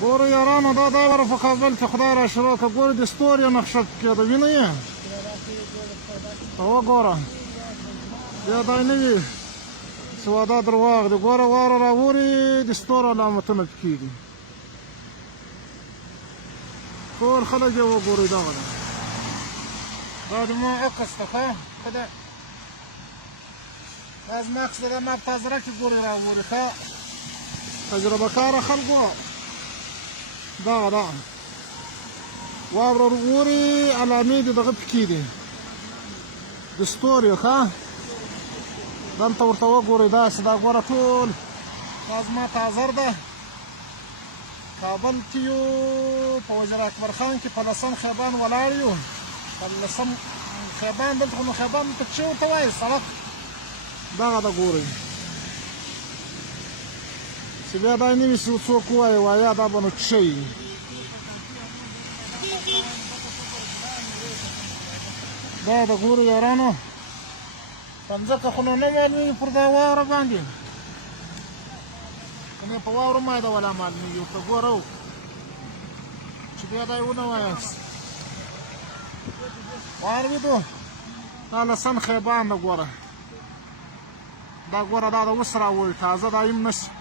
ګوره یارانو دا وره په کابل کې خدای راشي راکړه ګوره د ستوري نقشه پکې ده وینه یې وګوره بیا دا نه وي چې دا درواغ دی ګوره واوره راوري د ستورو علامتونه پکې دي ټول خلک یې وګورئ دغه ده دا د ما عکس ده ښه ده دا زما عکس ده ما په حضره کې ګورئ راوري ښه تجربه کاره خلکو دغه ده واوره وروري علامې د دغه پکې دي د ستوري ښه دلته ورته وګورئ داسې دا ګوره ټول دا زما تازر ده کابل کې یو په وزیر اکبر خان کې په 10 خیبان ولاړ یو په 10 خیبان دلته خو نو خیبان ته څه ورته وایي سړک دغه ده ګورئ چې بیا دا نه وي چې څوک ووایي وایه دا به نو څه وي دا د ګورو یارانو په مځکه خو نو نه معلومېږي پر دا واوره باندې که مې په واوره مایده ولا معلومېږي ورته ګوره چې بیا دا یې ونه وایاست واورېدو دا 10 خیبان ده ګوره دا ګوره دا د اوس راوړي تازه دا یم نشي